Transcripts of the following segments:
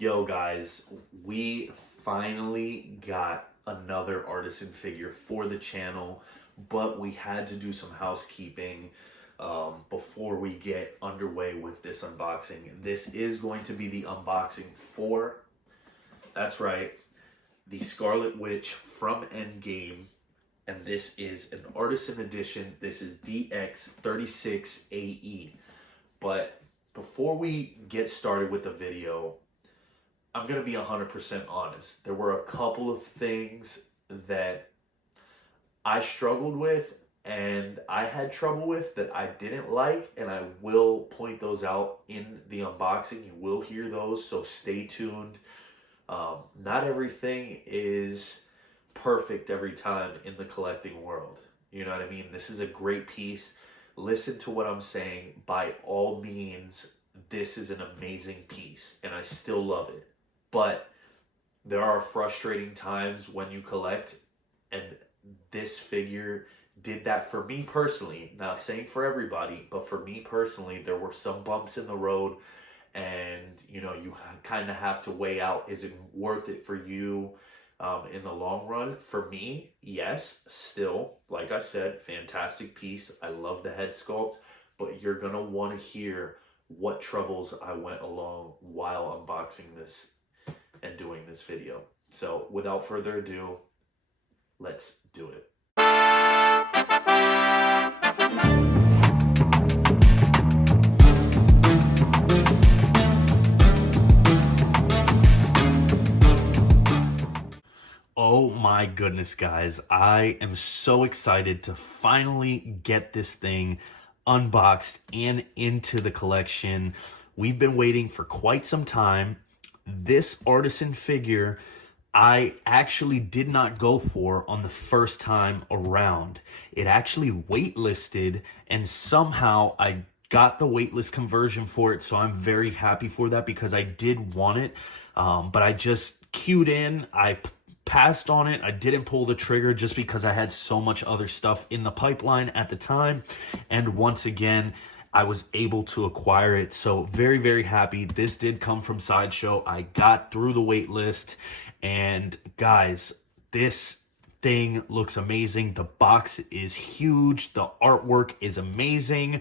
Yo guys, we finally got another Artisan figure for the channel, but we had to do some housekeeping before we get underway with this unboxing. This is going to be the unboxing for, that's right, the Scarlet Witch from Endgame, and this is an Artisan edition. This is DX36AE. But before we get started with the video, I'm going to be 100% honest. There were a couple of things that I struggled with and I had trouble with that I didn't like, and I will point those out in the unboxing. You will hear those, so stay tuned. Not everything is perfect every time in the collecting world. You know what I mean? This is a great piece. Listen to what I'm saying. By all means, this is an amazing piece, and I still love it. But there are frustrating times when you collect, and this figure did that for me personally. Not saying for everybody, but for me personally, there were some bumps in the road, and you know, you kind of have to weigh out, is it worth it for you in the long run? For me, yes, still, like I said, fantastic piece. I love the head sculpt, but you're gonna want to hear what troubles I went along while unboxing this and doing this video. So without further ado, let's do it. Oh my goodness, guys. I am so excited to finally get this thing unboxed and into the collection. We've been waiting for quite some time. This Artisan figure I actually did not go for on the first time around. It actually waitlisted, and somehow I got the waitlist conversion for it, so I'm very happy for that because I did want it, but I just queued in. I passed on it. I didn't pull the trigger just because I had so much other stuff in the pipeline at the time, and once again, I was able to acquire it. So very, very happy. This did come from Sideshow. I got through the wait list, and guys, this thing looks amazing. The box is huge. The artwork is amazing.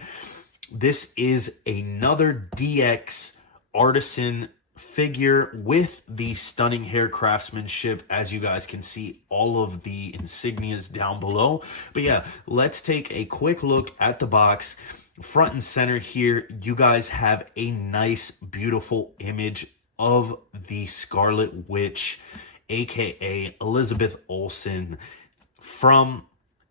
This is another DX Artisan figure with the stunning hair craftsmanship. As you guys can see, all of the insignias down below. But yeah, let's take a quick look at the box. Front and center here, you guys have a nice, beautiful image of the Scarlet Witch, aka Elizabeth Olsen from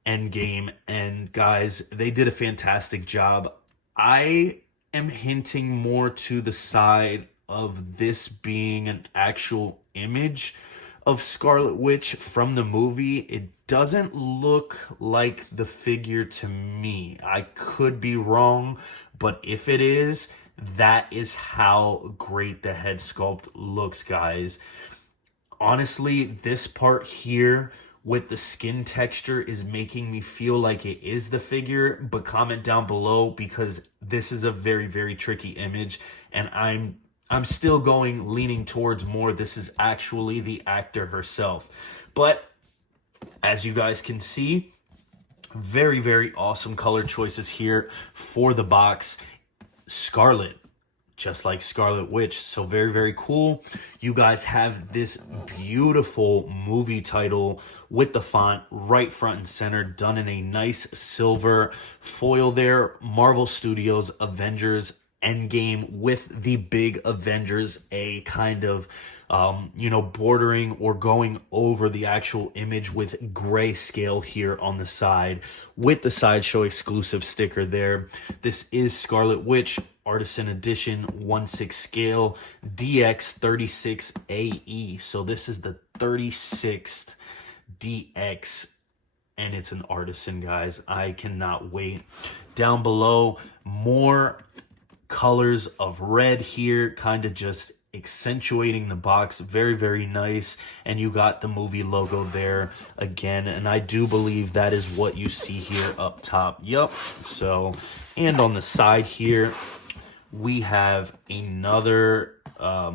Endgame. And guys, they did a fantastic job. I am hinting more to the side of this being an actual image of Scarlet Witch from the movie. It doesn't look like the figure to me. I could be wrong, but if it is, that is how great the head sculpt looks, guys. Honestly, this part here with the skin texture is making me feel like it is the figure, but comment down below because this is a very, very tricky image, and I'm still leaning towards more this is actually the actor herself. But as you guys can see, very, very awesome color choices here for the box. Scarlet, just like Scarlet Witch, so very, very cool. You guys have this beautiful movie title with the font right front and center, done in a nice silver foil there. Marvel Studios Avengers Endgame with the big Avengers A kind of bordering or going over the actual image with grayscale here on the side with the Sideshow exclusive sticker there. This is Scarlet Witch Artisan Edition 1/6 scale DX36AE. So this is the 36th DX, and it's an Artisan, guys. I cannot wait. Down below, more colors of red here, kind of just accentuating the box. Very, very nice. And you got the movie logo there again, and I do believe that is what you see here up top. Yep. So, and on the side here, we have another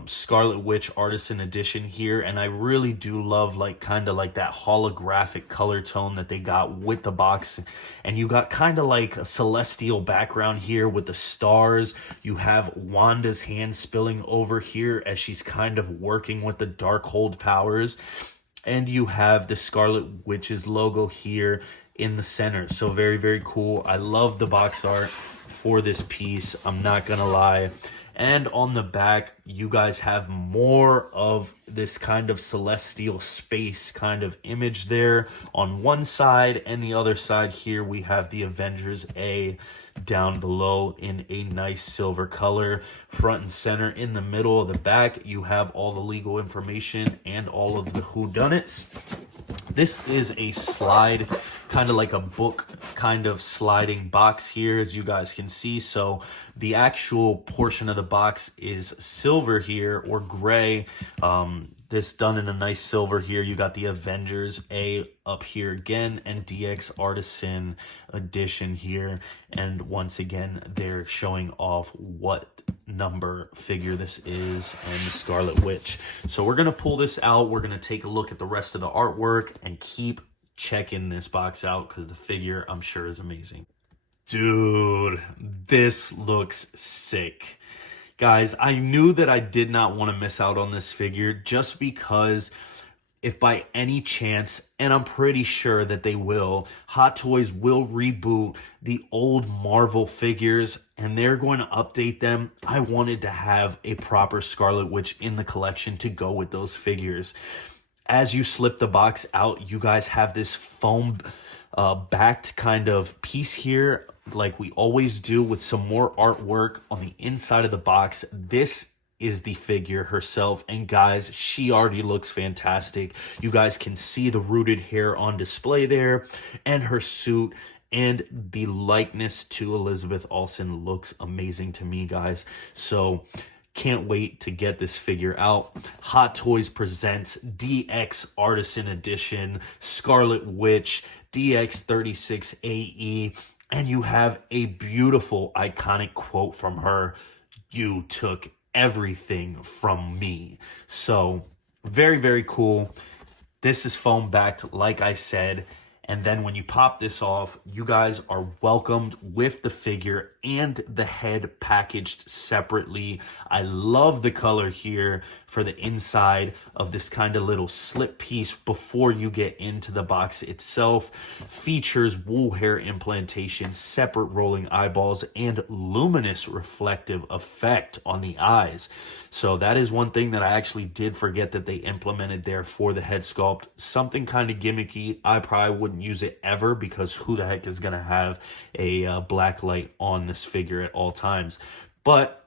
Scarlet Witch Artisan edition here, and I really do love like kind of like that holographic color tone that they got with the box. And you got kind of like a celestial background here with the stars. You have Wanda's hand spilling over here as she's kind of working with the Darkhold powers. And you have the Scarlet Witch's logo here in the center. So very, very cool. I love the box art for this piece, I'm not gonna lie. And on the back, you guys have more of this kind of celestial space kind of image there on one side, and the other side here we have the Avengers A down below in a nice silver color, front and center. In the middle of the back, you have all the legal information and all of the whodunits. This is a slide, kind of like a book kind of sliding box here, as you guys can see. So the actual portion of the box is silver here, or gray. This done in a nice silver here. You got the Avengers A up here again, and DX Artisan edition here. And once again, they're showing off what number figure this is and the Scarlet Witch. So we're going to pull this out. We're going to take a look at the rest of the artwork and keep checking this box out because the figure, I'm sure, is amazing. Dude, this looks sick. Guys, I knew that I did not want to miss out on this figure, just because if by any chance, and I'm pretty sure that they will, Hot Toys will reboot the old Marvel figures and they're going to update them. I wanted to have a proper Scarlet Witch in the collection to go with those figures. As you slip the box out, you guys have this foam backed kind of piece here, like we always do, with some more artwork on the inside of the box. This is the figure herself, and guys, she already looks fantastic. You guys can see the rooted hair on display there, and her suit and the likeness to Elizabeth Olsen looks amazing to me, guys. So can't wait to get this figure out. Hot Toys presents DX Artisan Edition Scarlet Witch DX36AE, and you have a beautiful iconic quote from her: "You took everything from me." So very, very cool. This is foam backed, like I said. And then when you pop this off, you guys are welcomed with the figure and the head packaged separately. I love the color here for the inside of this kind of little slip piece before you get into the box itself. Features wool hair implantation, separate rolling eyeballs, and luminous reflective effect on the eyes. So that is one thing that I actually did forget that they implemented there for the head sculpt. Something kind of gimmicky. I probably wouldn't use it ever, because who the heck is going to have a black light on this figure at all times? But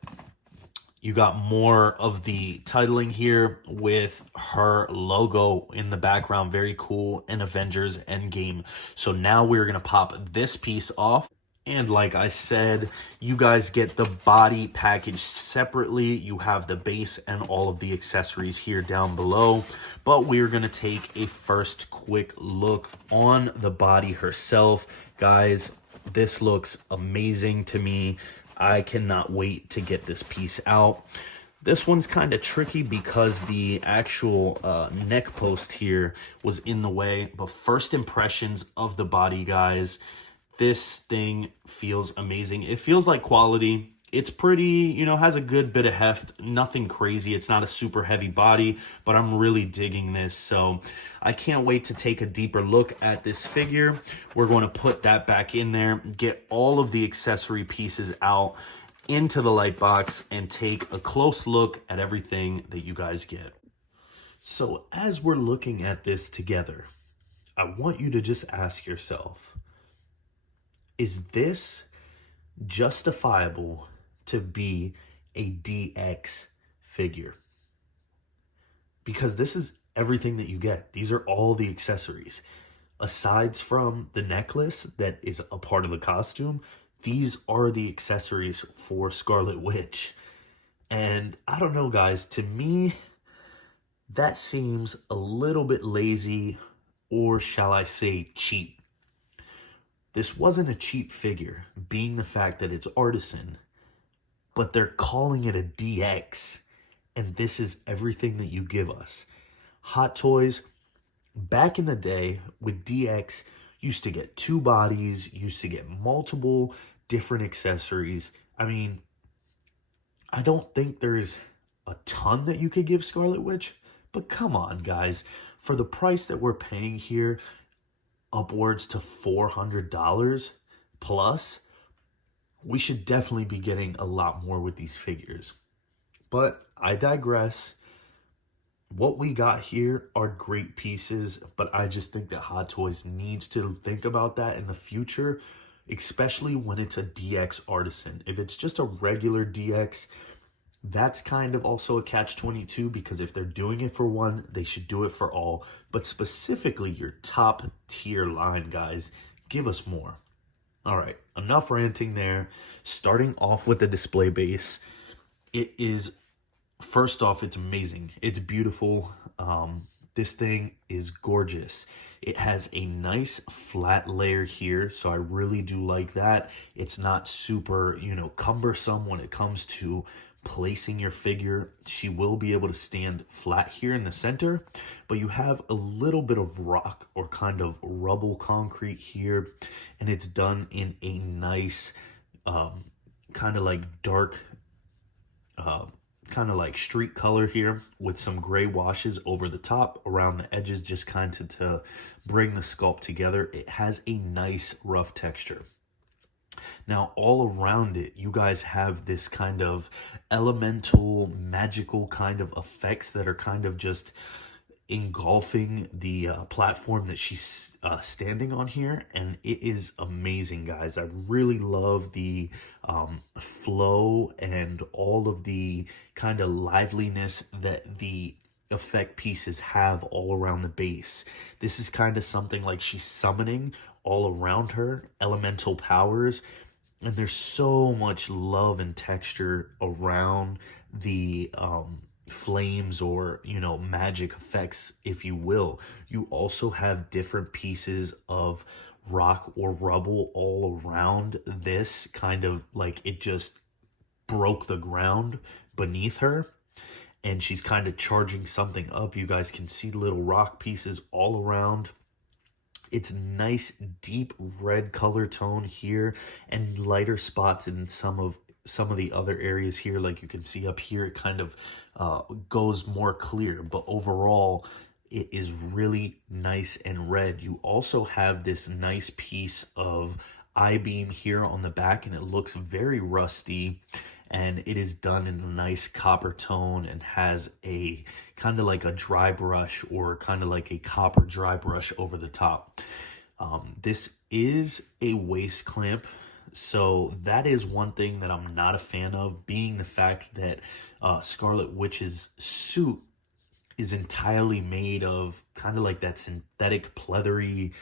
you got more of the titling here with her logo in the background. Very cool. And Avengers Endgame. So now we're going to pop this piece off. And like I said, you guys get the body packaged separately. You have the base and all of the accessories here down below. But we're going to take a first quick look on the body herself. Guys, this looks amazing to me. I cannot wait to get this piece out. This one's kind of tricky because the actual neck post here was in the way. But first impressions of the body, guys, this thing feels amazing. It feels like quality. It's pretty, you know, has a good bit of heft. Nothing crazy. It's not a super heavy body, but I'm really digging this. So I can't wait to take a deeper look at this figure. We're going to put that back in there, get all of the accessory pieces out into the light box, and take a close look at everything that you guys get. So as we're looking at this together, I want you to just ask yourself, is this justifiable to be a DX figure? Because this is everything that you get. These are all the accessories. Aside from the necklace that is a part of the costume, these are the accessories for Scarlet Witch. And I don't know, guys, to me, that seems a little bit lazy, or shall I say cheap. This wasn't a cheap figure, being the fact that it's Artisan, but they're calling it a DX. And this is everything that you give us. Hot Toys, back in the day with DX, used to get 2 bodies, used to get multiple different accessories. I mean, I don't think there's a ton that you could give Scarlet Witch, but come on, guys. For the price that we're paying here, upwards to $400 plus, we should definitely be getting a lot more with these figures. But I digress. What we got here are great pieces, but I just think that Hot Toys needs to think about that in the future, especially when it's a DX Artisan. If it's just a regular DX, that's kind of also a catch-22, because if they're doing it for one, they should do it for all. But specifically your top tier line, guys, give us more. All right, enough ranting there. Starting off with the display base, it is, first off, it's amazing. It's beautiful. This thing is gorgeous. It has a nice flat layer here, so I really do like that. It's not super, cumbersome when it comes to placing your figure. She will be able to stand flat here in the center, but you have a little bit of rock or kind of rubble concrete here, and it's done in a nice kind of like dark kind of like street color here with some gray washes over the top around the edges, just kind of to bring the sculpt together. It has a nice rough texture. Now, all around it, you guys have this kind of elemental, magical kind of effects that are kind of just engulfing the platform that she's standing on here, and it is amazing, guys. I really love the flow and all of the kind of liveliness that the effect pieces have all around the base. This is kind of something like she's summoning all around her elemental powers, and there's so much love and texture around the flames or magic effects, if you will. You also have different pieces of rock or rubble all around this, kind of like it just broke the ground beneath her, and she's kind of charging something up. You guys can see little rock pieces all around. It's nice deep red color tone here, and lighter spots in some of the other areas here. Like you can see up here, it kind of goes more clear, but overall it is really nice and red. You also have this nice piece of I-beam here on the back, and it looks very rusty, and it is done in a nice copper tone and has a kind of like a dry brush or kind of like a copper dry brush over the top. This is a waist clamp, so that is one thing that I'm not a fan of, being the fact that Scarlet Witch's suit is entirely made of kind of like that synthetic pleathery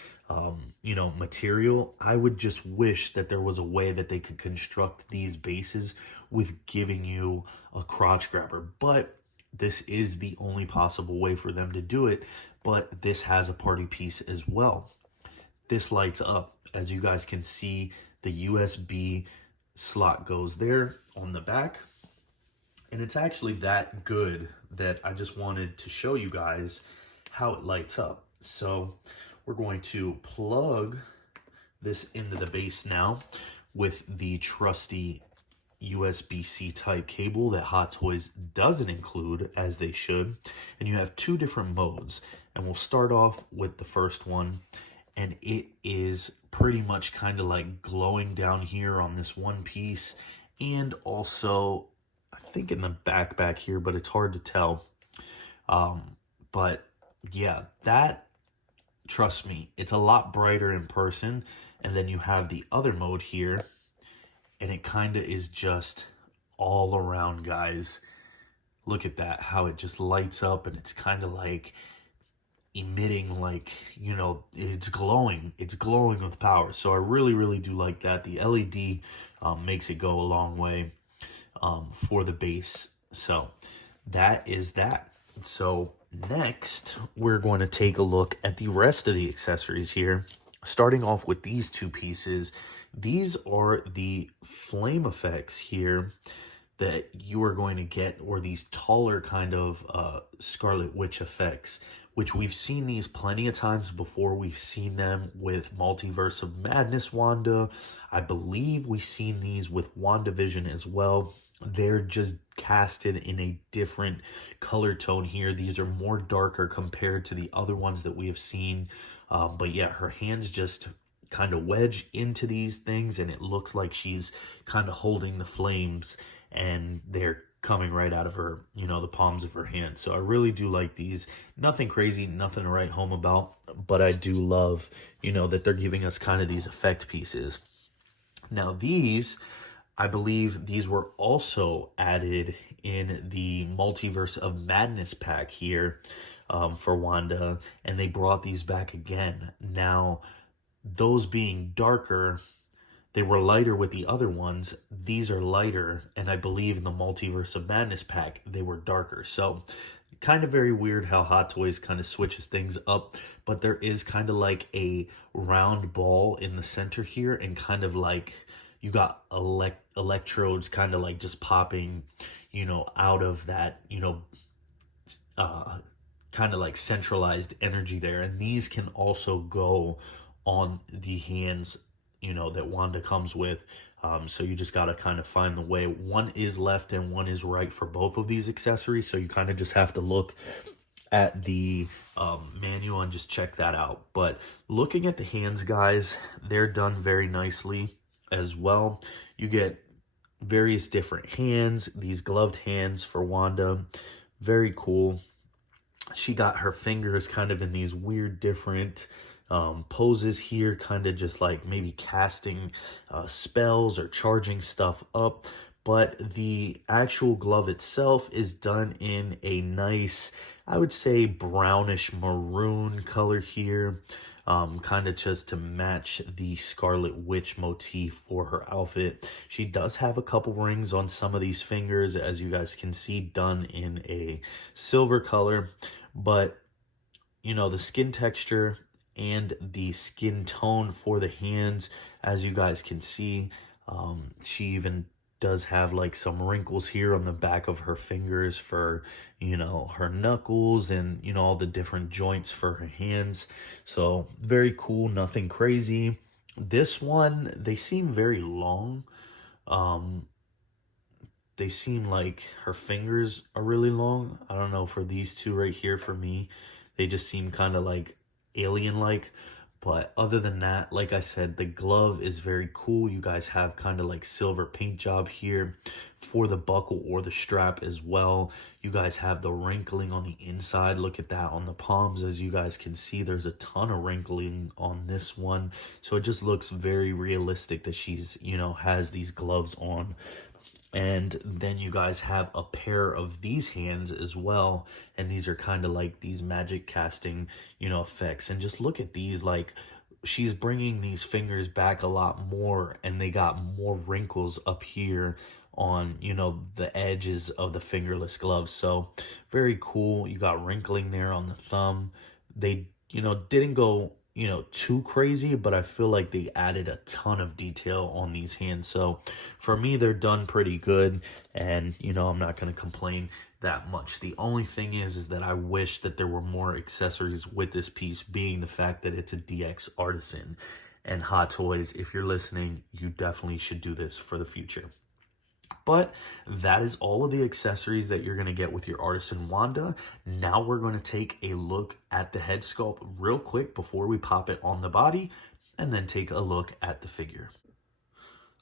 material. I would just wish that there was a way that they could construct these bases with giving you a crotch grabber, but this is the only possible way for them to do it. But this has a party piece as well. This lights up. As you guys can see, the USB slot goes there on the back, and it's actually that good that I just wanted to show you guys how it lights up. So we're going to plug this into the base now with the trusty USB-C type cable that Hot Toys doesn't include, as they should. And you have 2 different modes, and we'll start off with the first one, and it is pretty much kind of like glowing down here on this one piece, and also I think in the back here, but it's hard to tell. But yeah, that, trust me, it's a lot brighter in person. And then you have the other mode here, and it kind of is just all around, guys. Look at that, how it just lights up, and it's kind of like emitting, like, it's glowing with power. So I really do like that. The LED makes it go a long way for the base. So that is that. So next, we're going to take a look at the rest of the accessories here, starting off with these 2 pieces. These are the flame effects here that you are going to get, or these taller kind of Scarlet Witch effects, which we've seen these plenty of times before. We've seen them with Multiverse of Madness Wanda. I believe we've seen these with WandaVision as well. They're just casted in a different color tone here. These are more darker compared to the other ones that we have seen. But yeah, her hands just kind of wedge into these things, and it looks like she's kind of holding the flames, and they're coming right out of her, you know, the palms of her hand. So I really do like these. Nothing crazy, nothing to write home about, but I do love, you know, that they're giving us kind of these effect pieces. Now these, I believe these were also added in the Multiverse of Madness pack here for Wanda, and they brought these back again. Now, those being darker, they were lighter with the other ones. These are lighter, and I believe in the Multiverse of Madness pack, they were darker. So kind of very weird how Hot Toys kind of switches things up, but there is kind of like a round ball in the center here, and kind of like you got electrodes kind of like just popping, you know, out of that, you know, kind of like centralized energy there. And these can also go on the hands, you know, that Wanda comes with. So you just got to kind of find the way. One is left and one is right for both of these accessories. So you kind of just have to look at the manual and just check that out. But looking at the hands, guys, they're done very nicely as well. You get various different hands, these gloved hands for Wanda. Very cool. She got her fingers kind of in these weird different poses here, kind of just like maybe casting spells or charging stuff up. But the actual glove itself is done in a nice, I would say, brownish maroon color here, kind of just to match the Scarlet Witch motif for her outfit. She does have a couple rings on some of these fingers, as you guys can see, done in a silver color. But, you know, the skin texture and the skin tone for the hands, as you guys can see, she even does have like some wrinkles here on the back of her fingers for, you know, her knuckles, and, you know, all the different joints for her hands. So very cool, nothing crazy. This one, they seem very long. They seem like her fingers are really long. I don't know, for these two right here, for me, they just seem kind of like alien-like. But other than that, like I said, the glove is very cool. You guys have kind of like silver paint job here for the buckle or the strap as well. You guys have the wrinkling on the inside. Look at that on the palms. As you guys can see, there's a ton of wrinkling on this one. So it just looks very realistic that she's, you know, has these gloves on. And then you guys have a pair of these hands as well. And these are kind of like these magic casting, you know, effects. And just look at these, like she's bringing these fingers back a lot more, and they got more wrinkles up here on, you know, the edges of the fingerless gloves. So very cool. You got wrinkling there on the thumb. They, you know, didn't go, you know, too crazy, but I feel like they added a ton of detail on these hands. So for me, they're done pretty good, and, you know, I'm not going to complain that much. The only thing is that I wish that there were more accessories with this piece, being the fact that it's a DX Artisan. And Hot Toys, if you're listening, you definitely should do this for the future. But that is all of the accessories that you're going to get with your Artisan Wanda. Now we're going to take a look at the head sculpt real quick before we pop it on the body, and then take a look at the figure.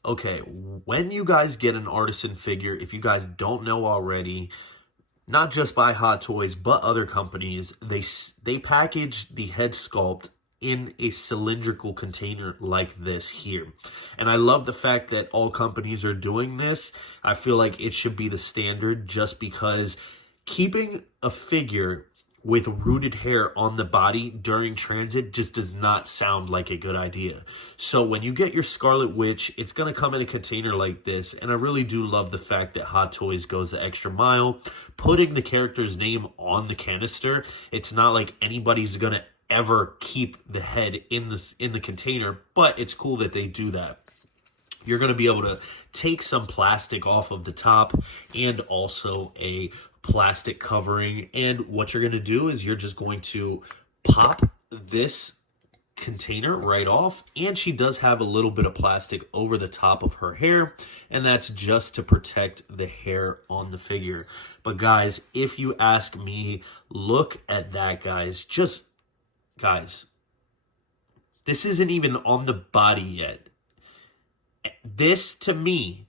Okay, when you guys get an Artisan figure, if you guys don't know already, not just by Hot Toys, but other companies, they package the head sculpt in a cylindrical container like this here. And I love the fact that all companies are doing this. I feel like it should be the standard, just because keeping a figure with rooted hair on the body during transit just does not sound like a good idea. So when you get your Scarlet Witch, it's going to come in a container like this. And I really do love the fact that Hot Toys goes the extra mile, putting the character's name on the canister. It's not like anybody's going to ever keep the head in the container, but it's cool that they do that. You're going to be able to take some plastic off of the top and also a plastic covering. And what you're going to do is you're just going to pop this container right off, and she does have a little bit of plastic over the top of her hair, and that's just to protect the hair on the figure. But guys, if you ask me, look at that, guys. Guys, this isn't even on the body yet. This, to me,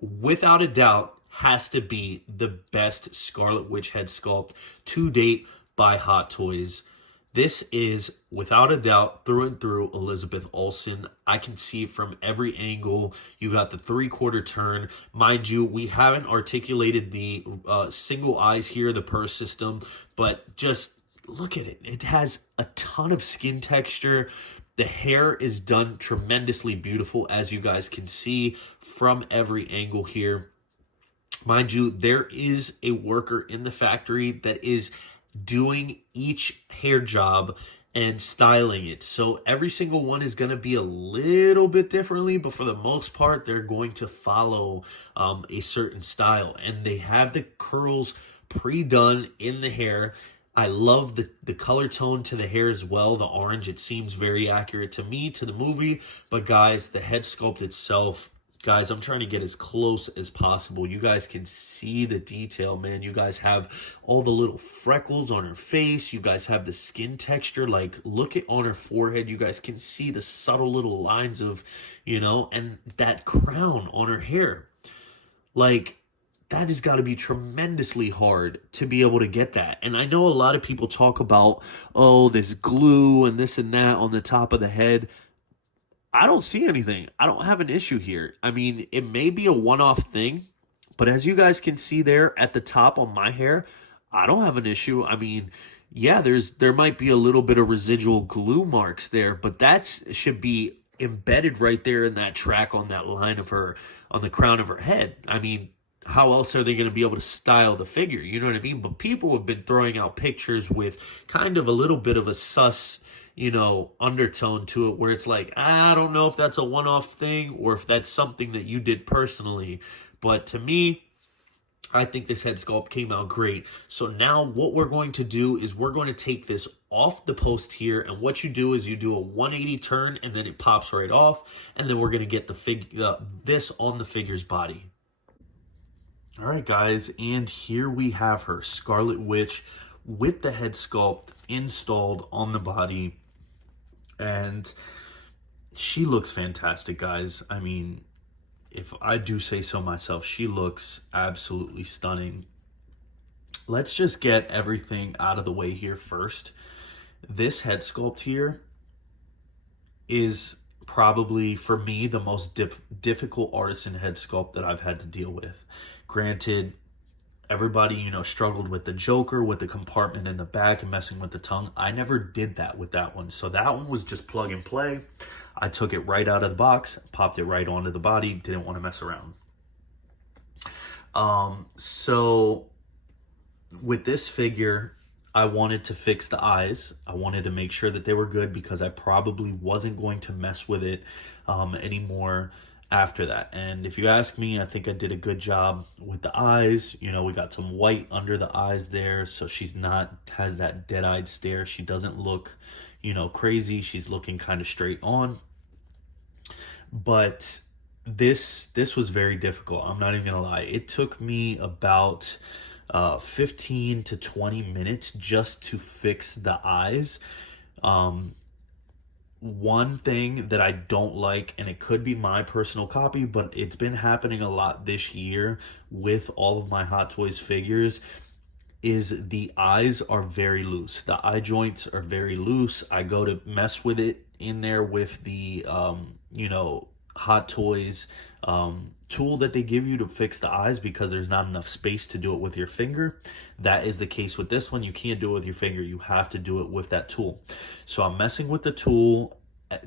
without a doubt, has to be the best Scarlet Witch head sculpt to date by Hot Toys. This is, without a doubt, through and through, Elizabeth Olsen. I can see from every angle. You got the 3/4 turn. Mind you, we haven't articulated the single eyes here, the purse system, but just look at it. It has a ton of skin texture. The hair is done tremendously beautiful, as you guys can see from every angle here. Mind you, there is a worker in the factory that is doing each hair job and styling it. So every single one is going to be a little bit differently, but for the most part, they're going to follow a certain style. And they have the curls pre-done in the hair. I love the color tone to the hair as well. The orange, it seems very accurate to me, to the movie. But guys, the head sculpt itself, guys, I'm trying to get as close as possible. You guys can see the detail, man. You guys have all the little freckles on her face. You guys have the skin texture. Like, look at on her forehead. You guys can see the subtle little lines of, and that crown on her hair. Like, that has got to be tremendously hard to be able to get that. And I know a lot of people talk about, oh, this glue and this and that on the top of the head. I don't see anything. I don't have an issue here. I mean, it may be a one-off thing, but as you guys can see there at the top on my hair, I don't have an issue. I mean, yeah, there might be a little bit of residual glue marks there, but that should be embedded right there in that track on that line of her, on the crown of her head. I mean, how else are they going to be able to style the figure? You know what I mean? But people have been throwing out pictures with kind of a little bit of a sus, undertone to it, where it's like, I don't know if that's a one-off thing or if that's something that you did personally. But to me, I think this head sculpt came out great. So now what we're going to do is we're going to take this off the post here, and what you do is you do a 180 turn, and then it pops right off, and then we're going to get this on the figure's body. All right, guys, and here we have her, Scarlet Witch, with the head sculpt installed on the body, and she looks fantastic, guys. I mean, if I do say so myself, she looks absolutely stunning. Let's just get everything out of the way here first. This head sculpt here is probably, for me, the most difficult artisan head sculpt that I've had to deal with. Granted, everybody, struggled with the Joker, with the compartment in the back and messing with the tongue. I never did that with that one. So that one was just plug and play. I took it right out of the box, popped it right onto the body, didn't want to mess around. So with this figure, I wanted to fix the eyes. I wanted to make sure that they were good because I probably wasn't going to mess with it anymore after that. And if you ask me, I think I did a good job with the eyes. We got some white under the eyes there, so she's not has that dead-eyed stare. She doesn't look, crazy. She's looking kind of straight on. But this was very difficult. I'm not even gonna lie. It took me about 15 to 20 minutes just to fix the eyes. One thing that I don't like, and it could be my personal copy, but it's been happening a lot this year with all of my Hot Toys figures, is the eyes are very loose. The eye joints are very loose. I go to mess with it in there with the, Hot Toys tool that they give you to fix the eyes because there's not enough space to do it with your finger. That is the case with this one. You can't do it with your finger. You have to do it with that tool. So I'm messing with the tool,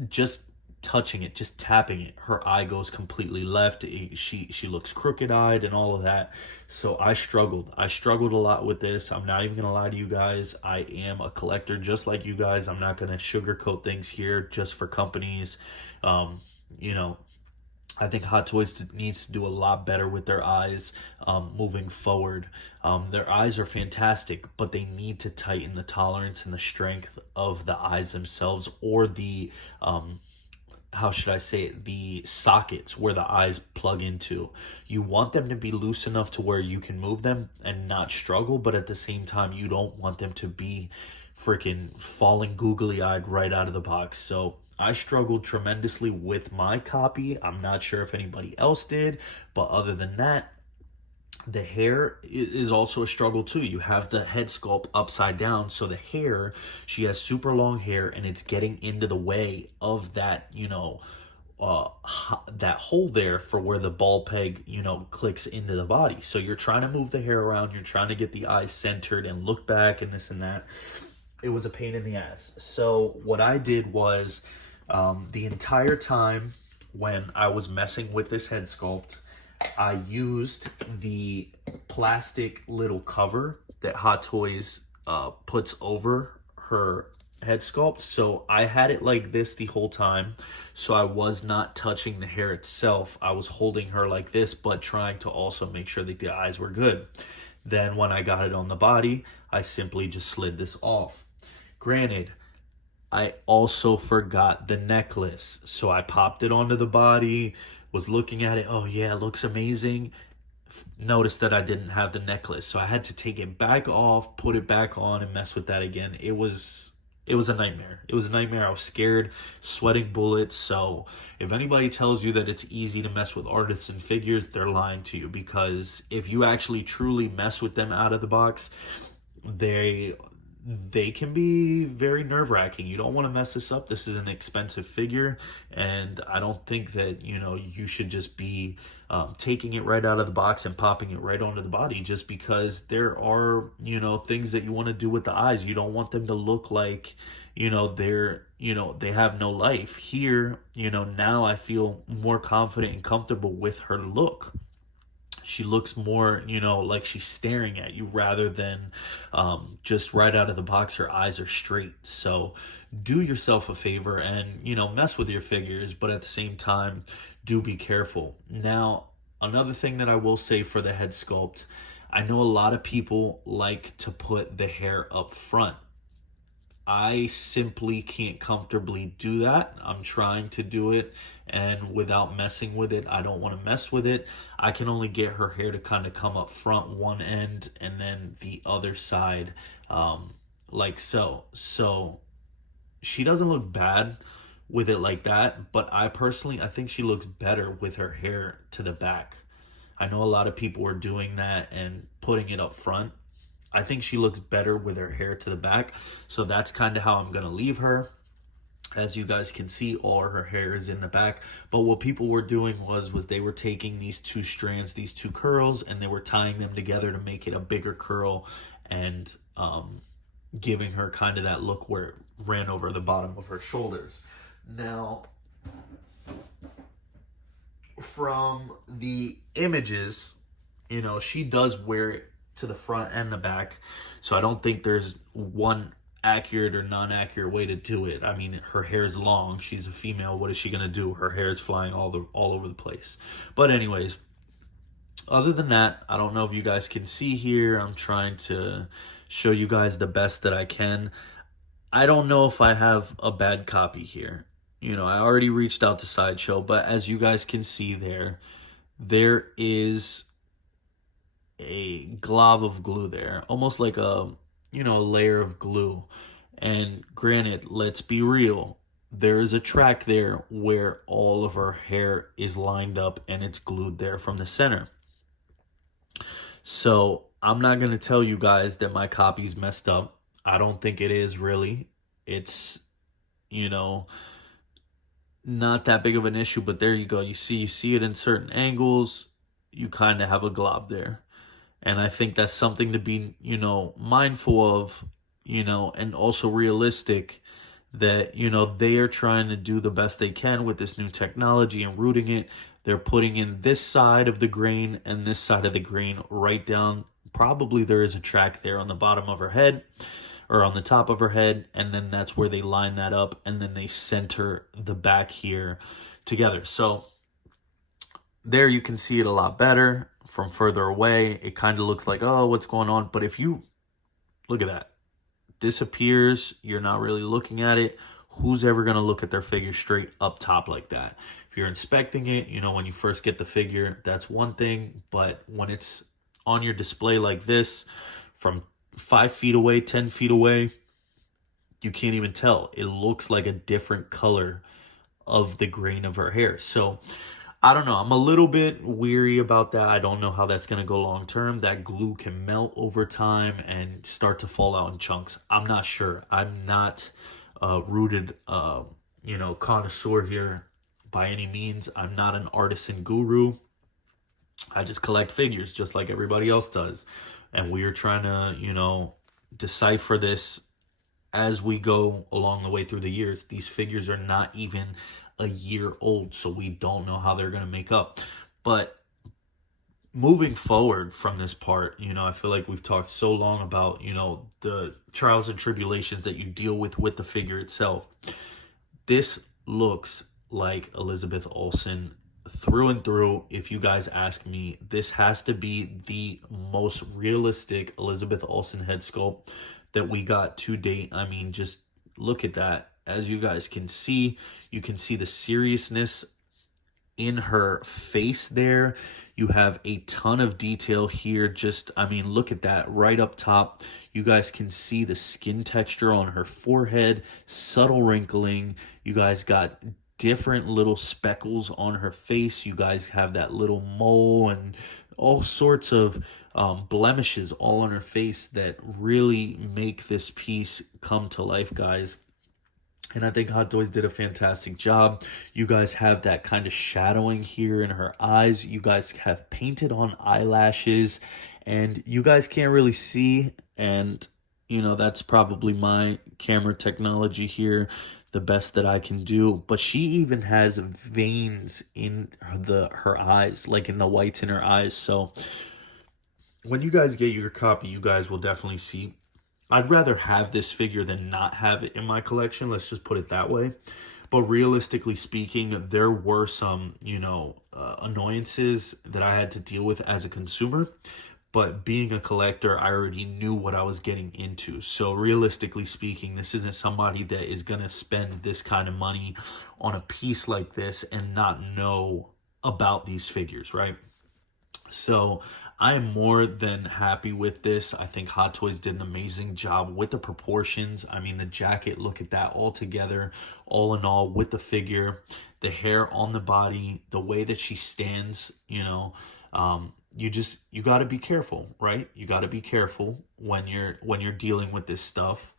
just touching it, just tapping it. Her eye goes completely left. She looks crooked-eyed and all of that. So I struggled a lot with this. I'm not even gonna lie to you guys. I am a collector just like you guys. I'm not gonna sugarcoat things here just for companies. I think Hot Toys needs to do a lot better with their eyes moving forward. Their eyes are fantastic, but they need to tighten the tolerance and the strength of the eyes themselves, or the how should I say it, the sockets where the eyes plug into. You want them to be loose enough to where you can move them and not struggle, but at the same time, you don't want them to be freaking falling googly eyed right out of the box. So I struggled tremendously with my copy. I'm not sure if anybody else did, but other than that, the hair is also a struggle too. You have the head sculpt upside down, so the hair, she has super long hair, and it's getting into the way of that, that hole there for where the ball peg, clicks into the body. So you're trying to move the hair around, you're trying to get the eyes centered and look back and this and that. It was a pain in the ass. So what I did was, the entire time when I was messing with this head sculpt, I used the plastic little cover that Hot Toys puts over her head sculpt. So I had it like this the whole time. So I was not touching the hair itself. I was holding her like this, but trying to also make sure that the eyes were good. Then when I got it on the body, I simply just slid this off. Granted, I also forgot the necklace. So I popped it onto the body, was looking at it. Oh yeah, it looks amazing. Noticed that I didn't have the necklace. So I had to take it back off, put it back on, and mess with that again. It was a nightmare. It was a nightmare. I was scared, sweating bullets. So if anybody tells you that it's easy to mess with Artisan figures, they're lying to you, because if you actually truly mess with them out of the box, they can be very nerve-wracking. You don't want to mess this up. This is an expensive figure, and I don't think that, you should just be taking it right out of the box and popping it right onto the body, just because there are, things that you want to do with the eyes. You don't want them to look like, they have no life. Here, now I feel more confident and comfortable with her look. She looks more, like she's staring at you, rather than just right out of the box, her eyes are straight. So do yourself a favor and, mess with your figures, but at the same time, do be careful. Now, another thing that I will say for the head sculpt, I know a lot of people like to put the hair up front. I simply can't comfortably do that. I'm trying to do it, and without messing with it, I don't want to mess with it. I can only get her hair to kind of come up front one end and then the other side, like so. So she doesn't look bad with it like that, but I think she looks better with her hair to the back. I know a lot of people are doing that and putting it up front. I think she looks better with her hair to the back. So that's kind of how I'm going to leave her. As you guys can see, all her hair is in the back. But what people were doing was they were taking these two strands, these two curls, and they were tying them together to make it a bigger curl, and giving her kind of that look where it ran over the bottom of her shoulders. Now, from the images, she does wear it to the front and the back, so I don't think there's one accurate or non-accurate way to do it. I mean, her hair is long, she's a female, what is she gonna do? Her hair is flying all over the place. But anyways, other than that, I don't know if you guys can see here, I'm trying to show you guys the best that I can. I don't know if I have a bad copy here. I already reached out to Sideshow, but as you guys can see there is a glob of glue there, almost like a layer of glue. And granted, let's be real, there is a track there where all of her hair is lined up and it's glued there from the center. So I'm not going to tell you guys that my copy's messed up. I don't think it is, really. It's not that big of an issue, but there you go. You see it in certain angles. You kind of have a glob there. And I think that's something to be, mindful of, and also realistic, that, they are trying to do the best they can with this new technology and rooting it. They're putting in this side of the grain and this side of the grain right down. Probably there is a track there on the bottom of her head or on the top of her head. And then that's where they line that up. And then they center the back here together. So there you can see it a lot better. From further away, it kind of looks like, oh, what's going on? But if you look at that, disappears, you're not really looking at it. Who's ever going to look at their figure straight up top like that? If you're inspecting it, you know, when you first get the figure, that's one thing. But when it's on your display like this, from 5 feet away, 10 feet away, you can't even tell. It looks like a different color of the grain of her hair. So I don't know. I'm a little bit weary about that. I don't know how that's going to go long term. That glue can melt over time and start to fall out in chunks. I'm not sure. I'm not rooted, connoisseur here by any means. I'm not an artisan guru. I just collect figures just like everybody else does. And we are trying to, decipher this as we go along the way through the years. These figures are not even a year old, so we don't know how they're going to make up. But moving forward from this part, I feel like we've talked so long about, the trials and tribulations that you deal with the figure itself. This looks like Elizabeth Olsen through and through. If you guys ask me, this has to be the most realistic Elizabeth Olsen head sculpt that we got to date. I mean, just look at that. As you guys can see, you can see the seriousness in her face there. You have a ton of detail here. Just, I mean, look at that right up top. You guys can see the skin texture on her forehead, subtle wrinkling. You guys got different little speckles on her face. You guys have that little mole and all sorts of blemishes all on her face that really make this piece come to life, guys. And I think Hot Toys did a fantastic job. You guys have that kind of shadowing here in her eyes. You guys have painted on eyelashes, and you guys can't really see. And, that's probably my camera technology here, the best that I can do. But she even has veins in her eyes, like in the whites in her eyes. So when you guys get your copy, you guys will definitely see. I'd rather have this figure than not have it in my collection. Let's just put it that way. But realistically speaking, there were some, annoyances that I had to deal with as a consumer. But being a collector, I already knew what I was getting into. So realistically speaking, this isn't somebody that is going to spend this kind of money on a piece like this and not know about these figures, right? So I am more than happy with this. I think Hot Toys did an amazing job with the proportions. I mean, the jacket, look at that all together, all in all, with the figure, the hair on the body, the way that she stands, you got to be careful, right? You got to be careful when you're dealing with this stuff.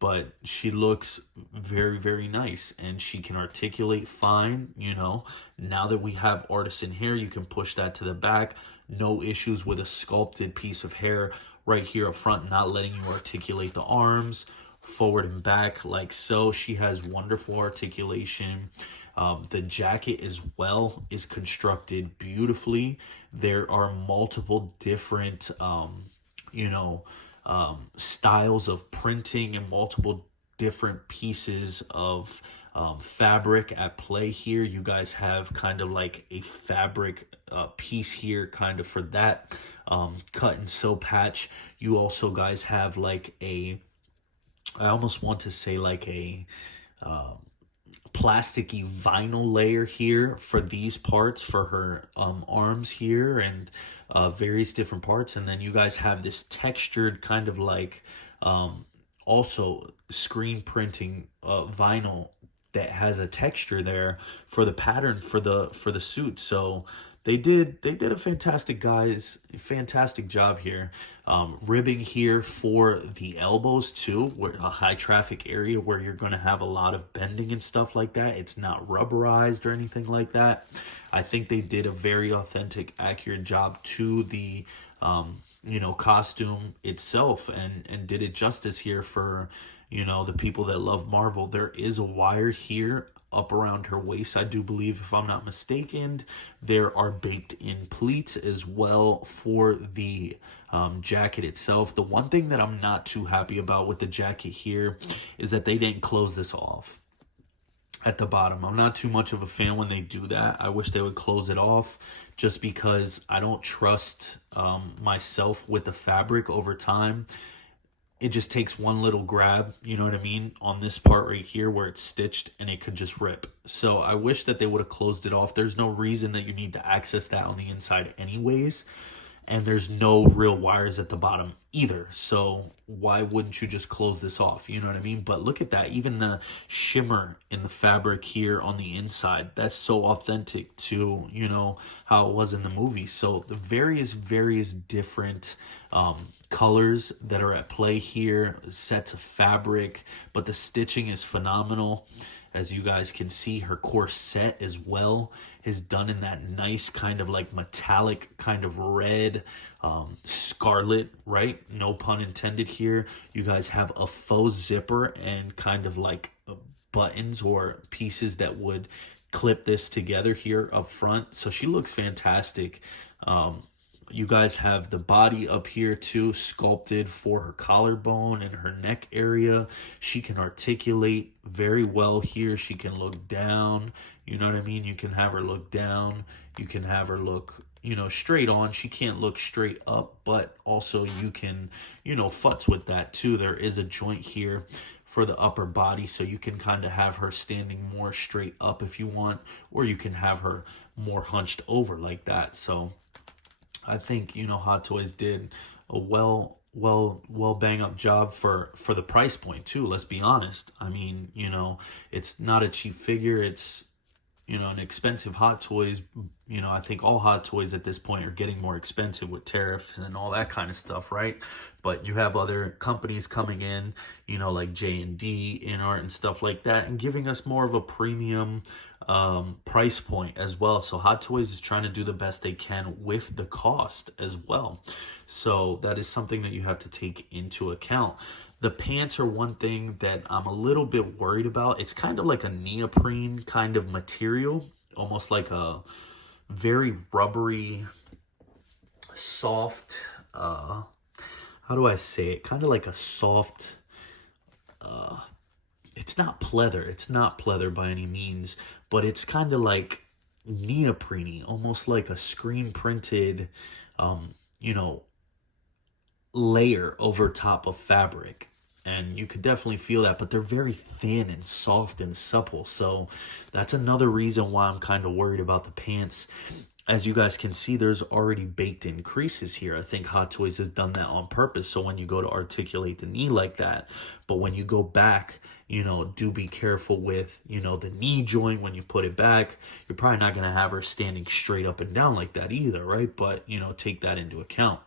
But she looks very, very nice, and she can articulate fine. Now that we have Artisan hair, you can push that to the back. No issues with a sculpted piece of hair right here up front, not letting you articulate the arms forward and back like so. She has wonderful articulation. The jacket as well is constructed beautifully. There are multiple different, styles of printing and multiple different pieces of fabric at play here. You guys have kind of like a fabric piece here kind of for that cut and sew patch. You also guys have like I almost want to say like a plasticky vinyl layer here for these parts, for her arms here, and various different parts. And then you guys have this textured kind of like also screen printing vinyl that has a texture there for the pattern for the suit. So they did a fantastic job here. Ribbing here for the elbows too, where a high traffic area where you're going to have a lot of bending and stuff like that. It's not rubberized or anything like that. I think they did a very authentic, accurate job to the costume itself, and did it justice here for the people that love Marvel. There is a wire here up around her waist, I do believe, if I'm not mistaken. There are baked in pleats as well for the jacket itself. The one thing that I'm not too happy about with the jacket here is that they didn't close this off. at the bottom. I'm not too much of a fan when they do that. I wish they would close it off, just because I don't trust myself with the fabric over time. It just takes one little grab, you know what I mean, on this part right here where it's stitched, and it could just rip. So I wish that they would have closed it off. There's no reason that you need to access that on the inside anyways. And there's no real wires at the bottom either. So why wouldn't you just close this off? You know what I mean? But look at that. Even the shimmer in the fabric here on the inside, that's so authentic to, you know, how it was in the movie. So the various different colors that are at play here, sets of fabric, but the stitching is phenomenal. As you guys can see, her corset as well is done in that nice kind of like metallic kind of red, scarlet, right? No pun intended here. You guys have a faux zipper and kind of like buttons or pieces that would clip this together here up front. So she looks fantastic. You guys have the body up here too, sculpted for her collarbone and her neck area. She can articulate very well here. She can look down, you know what I mean? You can have her look down. You can have her look, you know, straight on. She can't look straight up, but also you can, you know, futz with that too. There is a joint here for the upper body, so you can kind of have her standing more straight up if you want, or you can have her more hunched over like that. So I think, you know, Hot Toys did a well bang up job for the price point too. Let's be honest. I mean, you know, it's not a cheap figure. It's, you know, an expensive Hot Toys. You know, I think all Hot Toys at this point are getting more expensive with tariffs and all that kind of stuff, right? But you have other companies coming in, you know, like J&D, InArt and stuff like that, and giving us more of a premium price point as well. So Hot Toys is trying to do the best they can with the cost as well. So that is something that you have to take into account. The pants are one thing that I'm a little bit worried about. It's kind of like a neoprene kind of material, almost like a very rubbery, soft, how do I say it? Kind of like a soft, it's not pleather. It's not pleather by any means, but it's kind of like neoprene, almost like a screen printed, you know, layer over top of fabric. And you could definitely feel that, but they're very thin and soft and supple. So that's another reason why I'm kind of worried about the pants. As you guys can see, there's already baked in creases here. I think Hot Toys has done that on purpose. So when you go to articulate the knee like that, but when you go back, you know, do be careful with, you know, the knee joint when you put it back. You're probably not going to have her standing straight up and down like that either, right? But, you know, take that into account.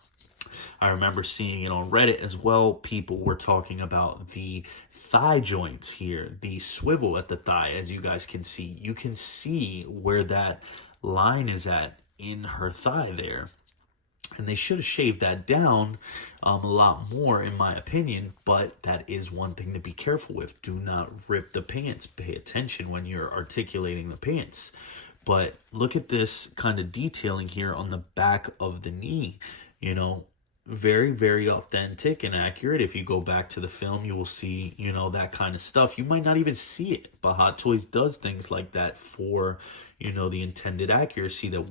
I remember seeing it on Reddit as well. People were talking about the thigh joints here, the swivel at the thigh. As you guys can see, you can see where that line is at in her thigh there. And they should have shaved that down a lot more, in my opinion. But that is one thing to be careful with. Do not rip the pants. Pay attention when you're articulating the pants. But look at this kind of detailing here on the back of the knee. You know, very, very authentic and accurate. If you go back to the film, you will see, you know, that kind of stuff. You might not even see it, but Hot Toys does things like that for, you know, the intended accuracy that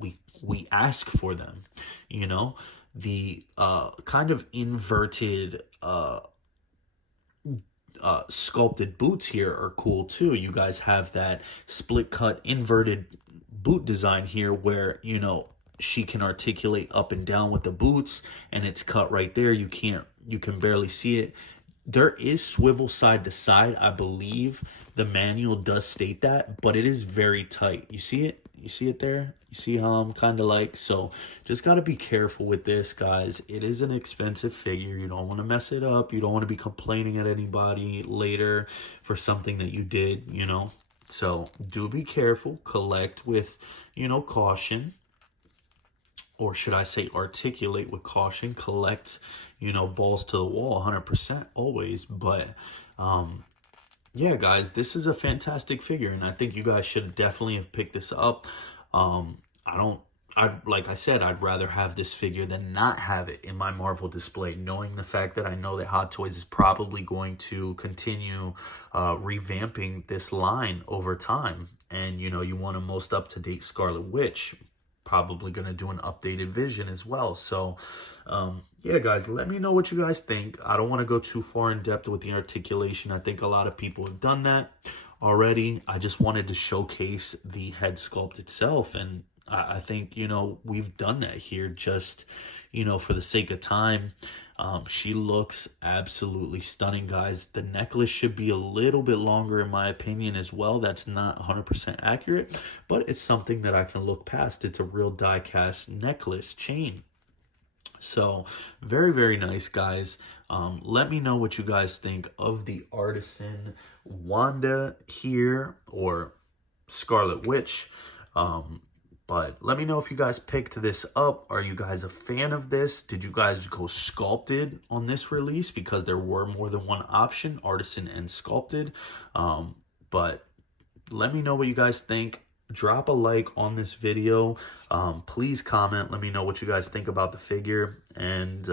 we ask for them. You know, the kind of inverted sculpted boots here are cool too. You guys have that split cut inverted boot design here where, you know, she can articulate up and down with the boots, and it's cut right there. You can barely see it. There is swivel side to side. I believe the manual does state that, but it is very tight. You see it? You see it there? You see how I'm kind of like, so just got to be careful with this, guys. It is an expensive figure. You don't want to mess it up. You don't want to be complaining at anybody later for something that you did, you know. So do be careful. Collect with, you know, caution. Or should I say articulate with caution, collect, you know, balls to the wall 100% always. But, yeah, guys, this is a fantastic figure, and I think you guys should definitely have picked this up. I like I said, I'd rather have this figure than not have it in my Marvel display, knowing the fact that I know that Hot Toys is probably going to continue revamping this line over time. And, you know, you want a most up-to-date Scarlet Witch, probably going to do an updated Vision as well. So, yeah, guys, let me know what you guys think. I don't want to go too far in depth with the articulation. I think a lot of people have done that already. I just wanted to showcase the head sculpt itself, and I think, you know, we've done that here just, you know, for the sake of time. She looks absolutely stunning, guys. The necklace should be a little bit longer, in my opinion, as well. That's not 100% accurate, but it's something that I can look past. It's a real die-cast necklace chain. So very, very nice, guys. Let me know what you guys think of the Artisan Wanda here, or Scarlet Witch. But let me know if you guys picked this up. Are you guys a fan of this? Did you guys go sculpted on this release? Because there were more than one option, Artisan and sculpted. But let me know what you guys think. Drop a like on this video. Please comment. Let me know what you guys think about the figure. And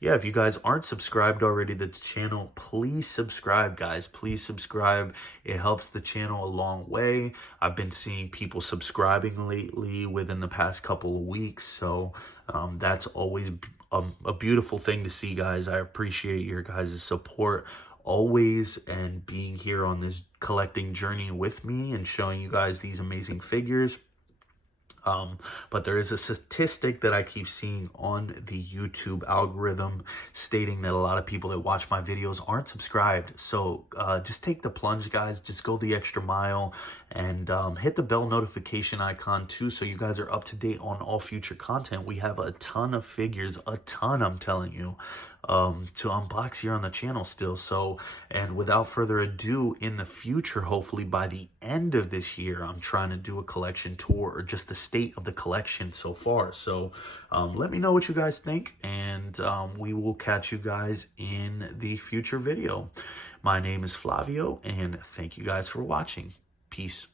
yeah, if you guys aren't subscribed already to the channel, please subscribe, guys. Please subscribe. It helps the channel a long way. I've been seeing people subscribing lately within the past couple of weeks. So that's always a beautiful thing to see, guys. I appreciate your guys' support always, and being here on this collecting journey with me and showing you guys these amazing figures. But there is a statistic that I keep seeing on the YouTube algorithm stating that a lot of people that watch my videos aren't subscribed. So just take the plunge, guys. Just go the extra mile and hit the bell notification icon too, so you guys are up to date on all future content. We have a ton of figures, a ton, I'm telling you, to unbox here on the channel still. So, and without further ado, in the future, hopefully by the end of this year, I'm trying to do a collection tour, or just the state of the collection so far. So let me know what you guys think, and we will catch you guys in the future video. My name is Flavio, and thank you guys for watching. Peace.